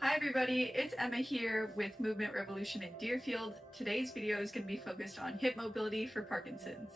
Hi everybody, it's Emma here with Movement Revolution in Deerfield. Today's video is going to be focused on hip mobility for Parkinson's.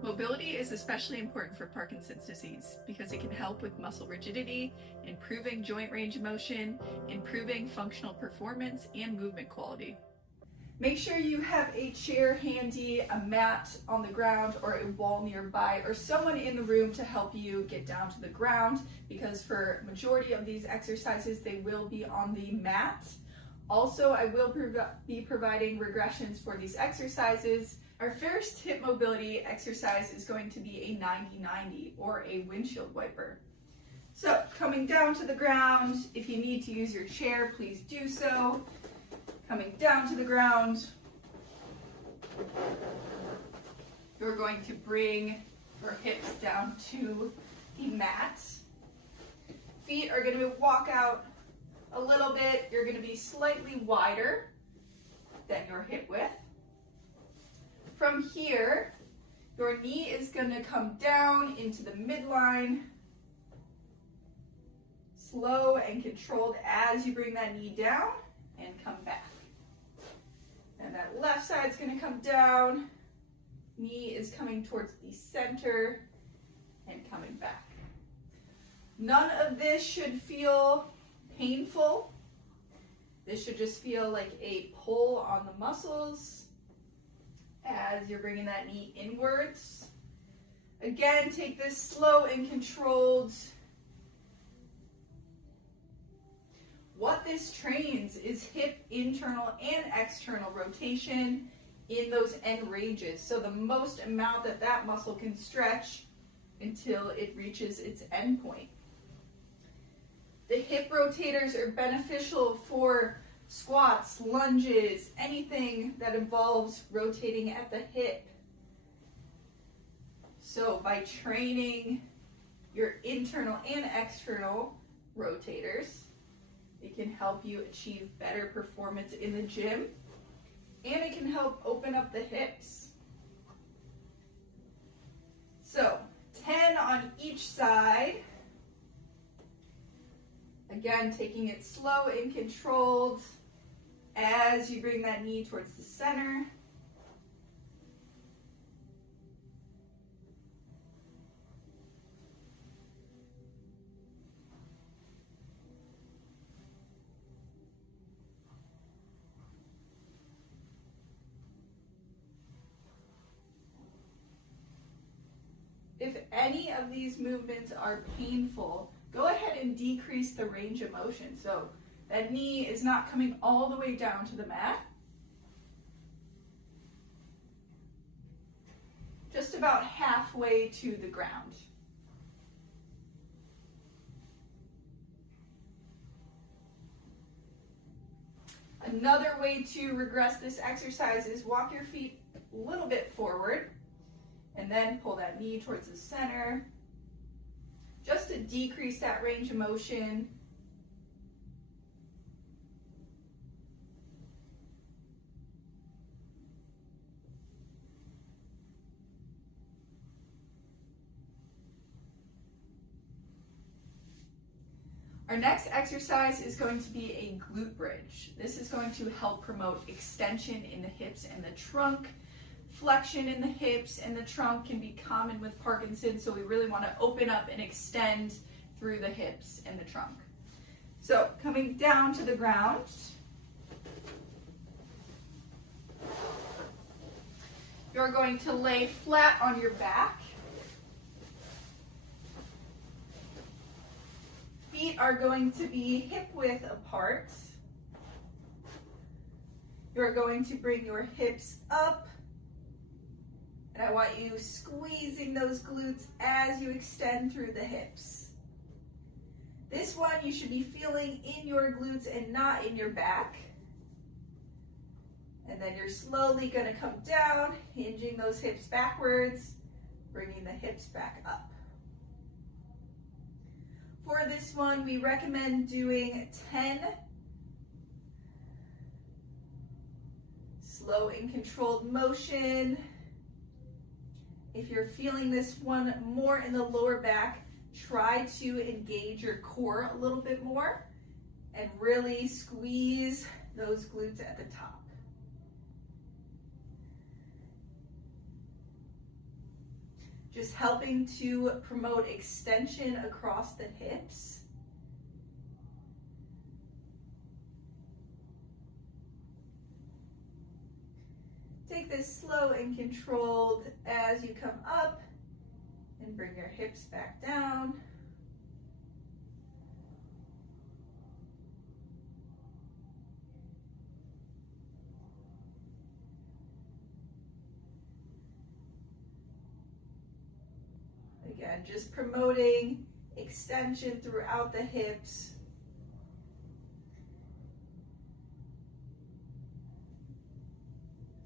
Mobility is especially important for Parkinson's disease because it can help with muscle rigidity, improving joint range of motion, improving functional performance, and movement quality. Make sure you have a chair handy, a mat on the ground, or a wall nearby, or someone in the room to help you get down to the ground, because for majority of these exercises, they will be on the mat. Also, I will be providing regressions for these exercises. Our first hip mobility exercise is going to be a 90-90 or a windshield wiper. So coming down to the ground, if you need to use your chair, please do so. Coming down to the ground, you're going to bring your hips down to the mat. Feet are going to walk out a little bit. You're going to be slightly wider than your hip width. From here, your knee is going to come down into the midline, slow and controlled as you bring that knee down and come back. And that left side is going to come down, knee is coming towards the center and coming back. None of this should feel painful. This should just feel like a pull on the muscles as you're bringing that knee inwards. Again, take this slow and controlled. What this trains is hip internal and external rotation in those end ranges. So the most amount that that muscle can stretch until it reaches its end point. The hip rotators are beneficial for squats, lunges, anything that involves rotating at the hip. So by training your internal and external rotators, it can help you achieve better performance in the gym, and it can help open up the hips. So 10 on each side. Again, taking it slow and controlled as you bring that knee towards the center. If any of these movements are painful, go ahead and decrease the range of motion. So that knee is not coming all the way down to the mat. Just about halfway to the ground. Another way to regress this exercise is walk your feet a little bit forward and then pull that knee towards the center, just to decrease that range of motion. Our next exercise is going to be a glute bridge. This is going to help promote extension in the hips and the trunk. Flexion in the hips and the trunk can be common with Parkinson's, so we really want to open up and extend through the hips and the trunk. So coming down to the ground, you're going to lay flat on your back. Feet are going to be hip width apart. You're going to bring your hips up. And I want you squeezing those glutes as you extend through the hips. This one you should be feeling in your glutes and not in your back. And then you're slowly going to come down, hinging those hips backwards, bringing the hips back up. For this one, we recommend doing 10 slow and controlled motion. If you're feeling this one more in the lower back, try to engage your core a little bit more and really squeeze those glutes at the top. Just helping to promote extension across the hips. Take this slow and controlled as you come up and bring your hips back down. Again, just promoting extension throughout the hips.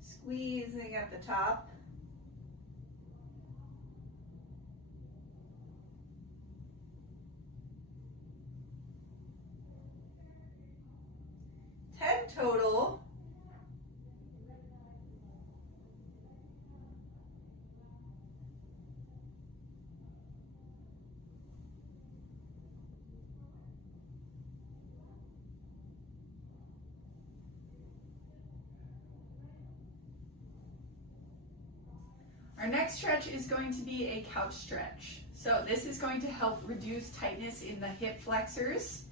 Squeezing at the top. Total. Our next stretch is going to be a couch stretch. So this is going to help reduce tightness in the hip flexors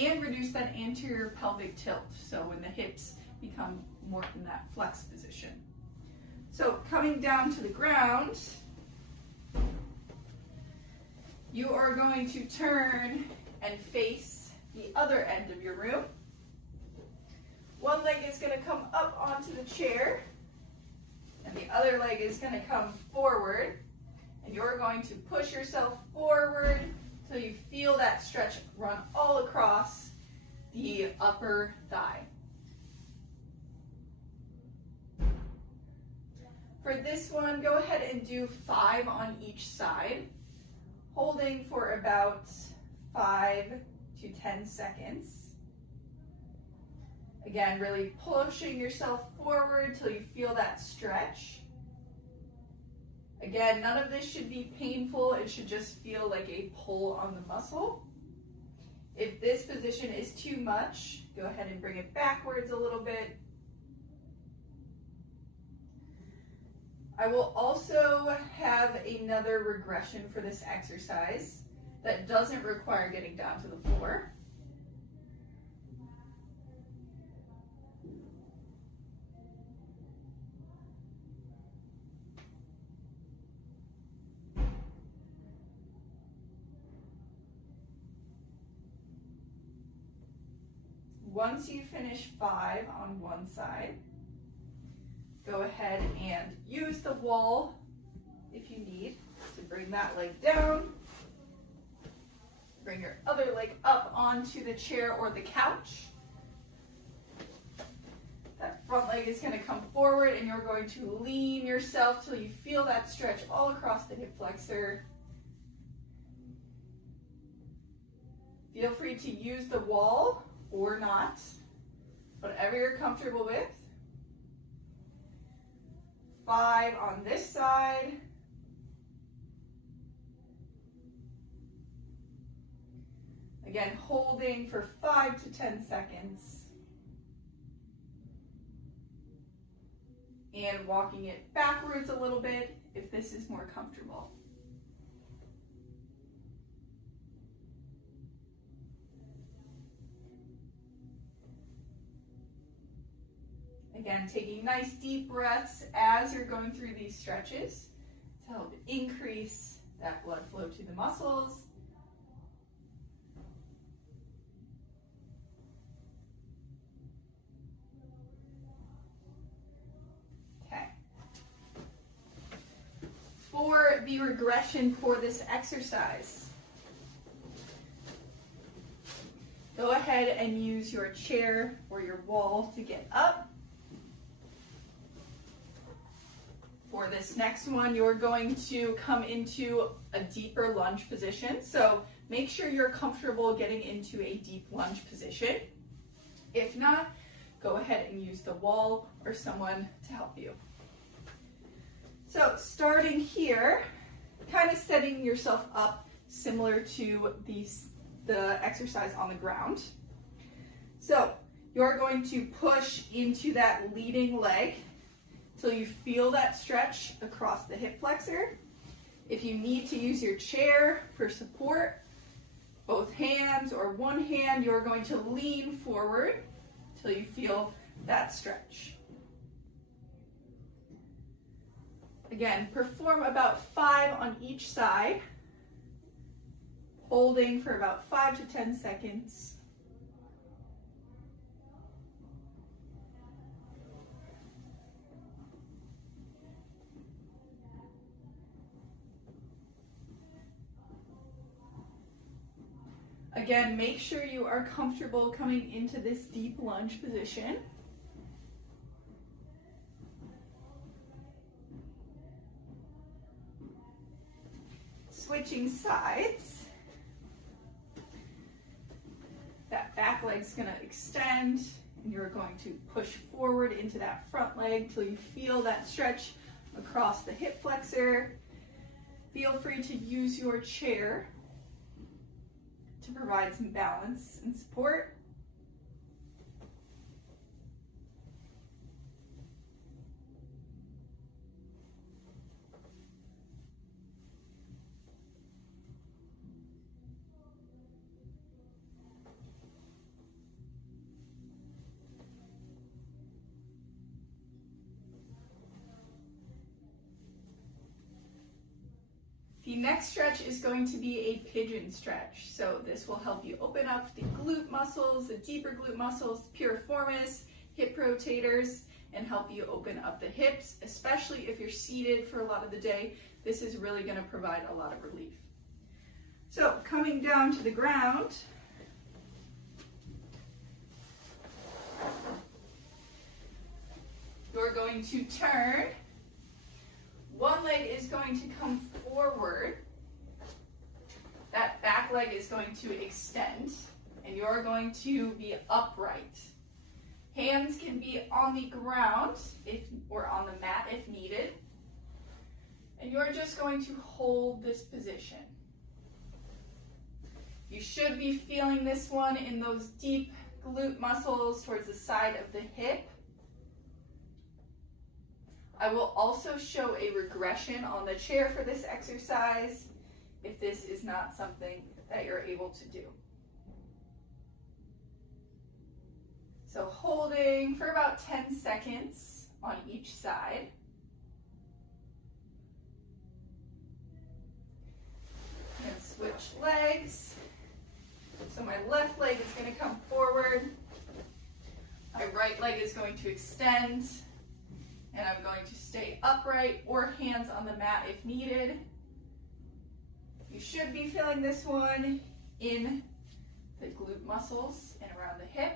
and reduce that anterior pelvic tilt, so when the hips become more in that flex position. So coming down to the ground, you are going to turn and face the other end of your room. One leg is going to come up onto the chair, and the other leg is going to come forward, and you're going to push yourself forward till you feel that stretch run all across the upper thigh. For this one, go ahead and do 5 on each side, holding for about 5 to 10 seconds. Again, really pushing yourself forward till you feel that stretch. Again, none of this should be painful. It should just feel like a pull on the muscle. If this position is too much, go ahead and bring it backwards a little bit. I will also have another regression for this exercise that doesn't require getting down to the floor. Once you finish 5 on one side, go ahead and use the wall if you need to bring that leg down. Bring your other leg up onto the chair or the couch. That front leg is going to come forward, and you're going to lean yourself till you feel that stretch all across the hip flexor. Feel free to use the wall or not, whatever you're comfortable with. 5 on this side. Again, holding for 5 to 10 seconds. And walking it backwards a little bit if this is more comfortable. Again, taking nice deep breaths as you're going through these stretches to help increase that blood flow to the muscles. Okay. For the regression for this exercise, go ahead and use your chair or your wall to get up. For this next one, you're going to come into a deeper lunge position. So make sure you're comfortable getting into a deep lunge position. If not, go ahead and use the wall or someone to help you. So starting here, kind of setting yourself up similar to the exercise on the ground. So you're going to push into that leading leg till you feel that stretch across the hip flexor. If you need to use your chair for support, both hands or one hand, you're going to lean forward till you feel that stretch. Again, perform about 5 on each side, holding for about 5 to 10 seconds. Again, make sure you are comfortable coming into this deep lunge position. Switching sides. That back leg's going to extend, and you're going to push forward into that front leg till you feel that stretch across the hip flexor. Feel free to use your chair to provide some balance and support. The next stretch is going to be a pigeon stretch. So this will help you open up the glute muscles, the deeper glute muscles, piriformis, hip rotators, and help you open up the hips, especially if you're seated for a lot of the day. This is really going to provide a lot of relief. So coming down to the ground, you're going to turn. One leg is going to come forward. That back leg is going to extend, and you're going to be upright. Hands can be on the ground or on the mat if needed. And you're just going to hold this position. You should be feeling this one in those deep glute muscles towards the side of the hip. I will also show a regression on the chair for this exercise if this is not something that you're able to do. So holding for about 10 seconds on each side. And switch legs. So my left leg is going to come forward. My right leg is going to extend. And I'm going to stay upright or hands on the mat if needed. You should be feeling this one in the glute muscles and around the hip.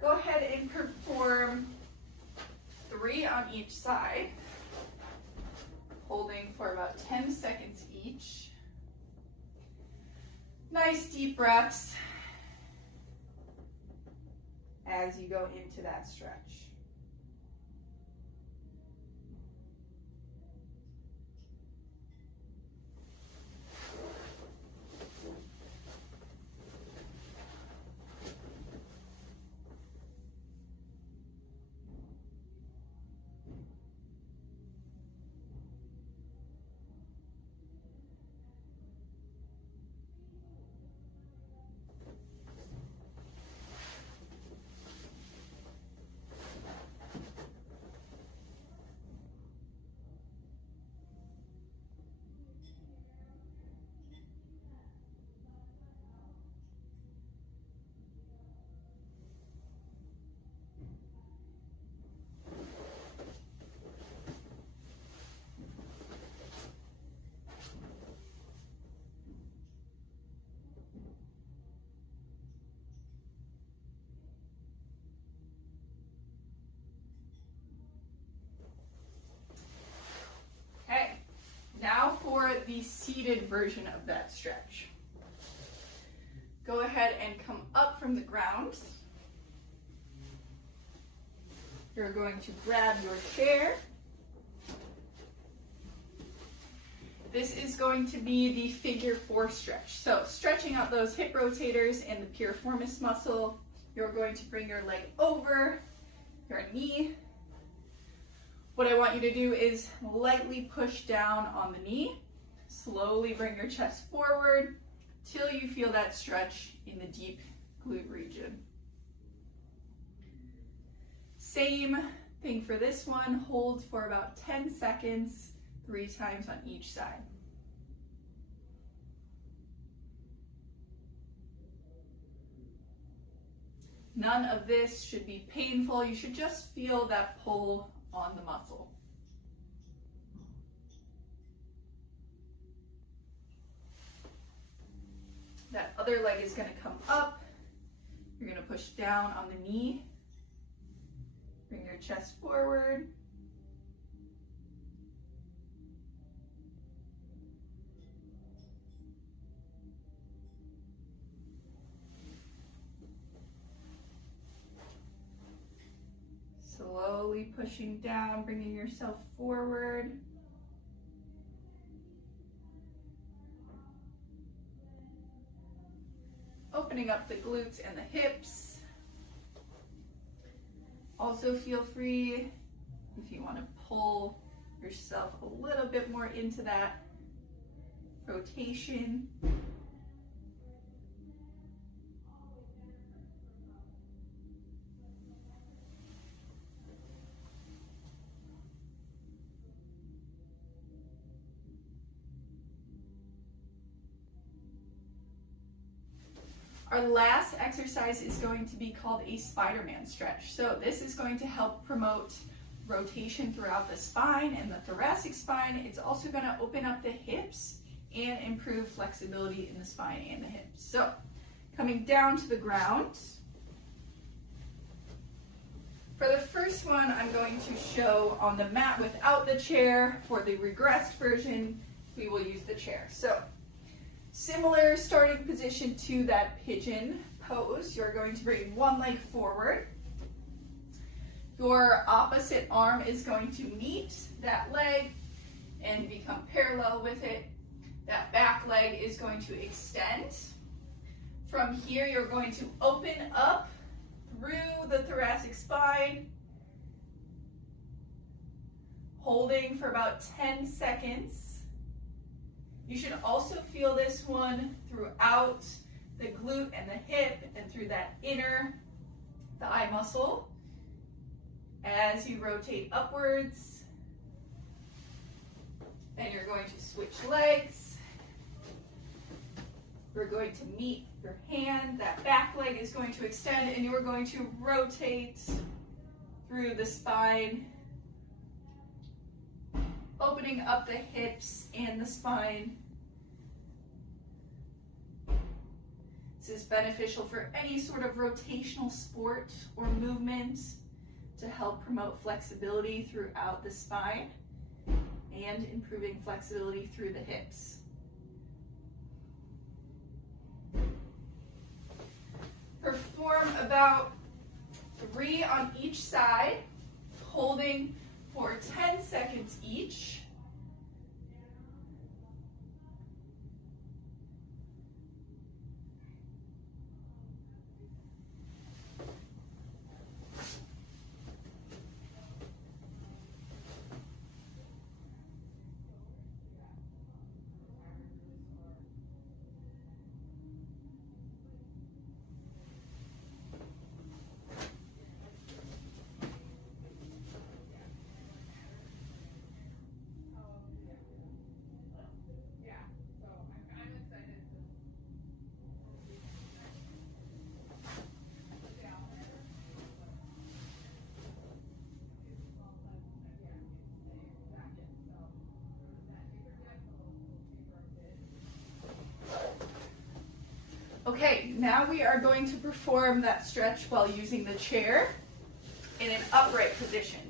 Go ahead and perform 3 on each side, holding for about 10 seconds each. Nice deep breaths as you go into that stretch. Now for the seated version of that stretch. Go ahead and come up from the ground. You're going to grab your chair. This is going to be the figure 4 stretch. So stretching out those hip rotators and the piriformis muscle. You're going to bring your leg over your knee. What I want you to do is lightly push down on the knee. Slowly bring your chest forward till you feel that stretch in the deep glute region. Same thing for this one. Hold for about 10 seconds. 3 times on each side. None of this should be painful. You should just feel that pull on the muscle. That other leg is going to come up. You're going to push down on the knee. Bring your chest forward. Slowly pushing down, bringing yourself forward. Opening up the glutes and the hips. Also feel free if you want to pull yourself a little bit more into that rotation. Our last exercise is going to be called a Spider-Man stretch. So this is going to help promote rotation throughout the spine and the thoracic spine. It's also going to open up the hips and improve flexibility in the spine and the hips. So coming down to the ground. For the first one, I'm going to show on the mat without the chair. For the regressed version, we will use the chair. So similar starting position to that pigeon pose. You're going to bring one leg forward. Your opposite arm is going to meet that leg and become parallel with it. That back leg is going to extend. From here, you're going to open up through the thoracic spine, holding for about 10 seconds. You should also feel this one throughout the glute and the hip and through that inner thigh muscle as you rotate upwards. Then you're going to switch legs. We're going to meet your hand. That back leg is going to extend and you're going to rotate through the spine, opening up the hips and the spine. This is beneficial for any sort of rotational sport or movement to help promote flexibility throughout the spine and improving flexibility through the hips. Perform about 3 on each side, holding for 10 seconds each. Okay, now we are going to perform that stretch while using the chair in an upright position.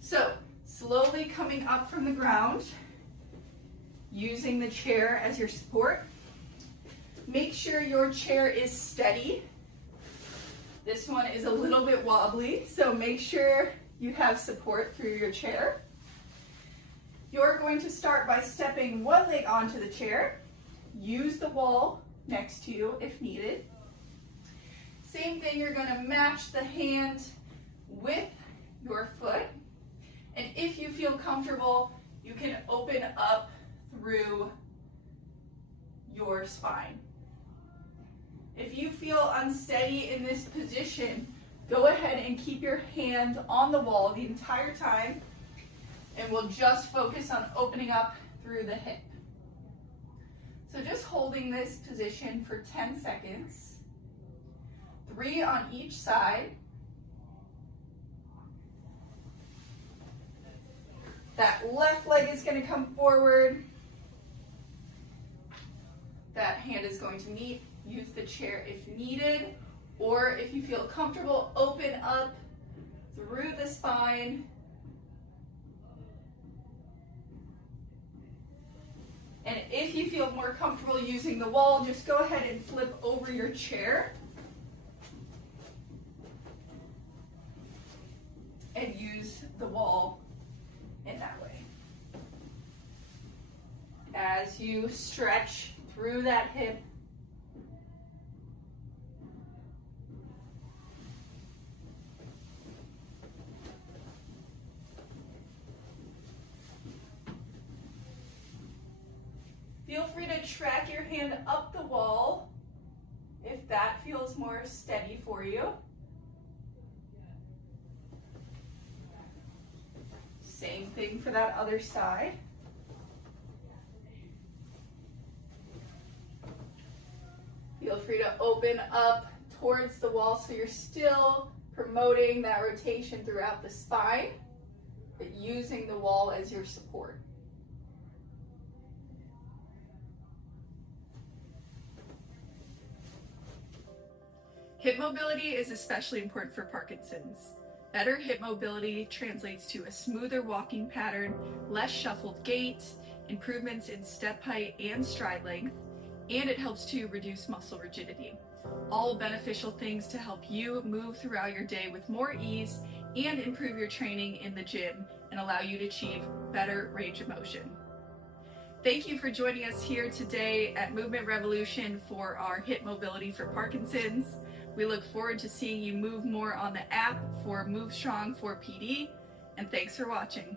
So, slowly coming up from the ground, using the chair as your support. Make sure your chair is steady. This one is a little bit wobbly, so make sure you have support through your chair. You're going to start by stepping one leg onto the chair. Use the wall next to you if needed. Same thing, you're going to match the hand with your foot. And if you feel comfortable, you can open up through your spine. If you feel unsteady in this position, go ahead and keep your hand on the wall the entire time, and we'll just focus on opening up through the hip. So just holding this position for 10 seconds, 3 on each side. That left leg is going to come forward. That hand is going to meet. Use the chair if needed, or if you feel comfortable, open up through the spine. And if you feel more comfortable using the wall, just go ahead and flip over your chair and use the wall in that way. As you stretch through that hip, feel free to track your hand up the wall if that feels more steady for you. Same thing for that other side. Feel free to open up towards the wall so you're still promoting that rotation throughout the spine, but using the wall as your support. Hip mobility is especially important for Parkinson's. Better hip mobility translates to a smoother walking pattern, less shuffled gait, improvements in step height and stride length, and it helps to reduce muscle rigidity. All beneficial things to help you move throughout your day with more ease and improve your training in the gym and allow you to achieve better range of motion. Thank you for joining us here today at Movement Revolution for our hip mobility for Parkinson's. We look forward to seeing you move more on the app for Move Strong for PD, and thanks for watching.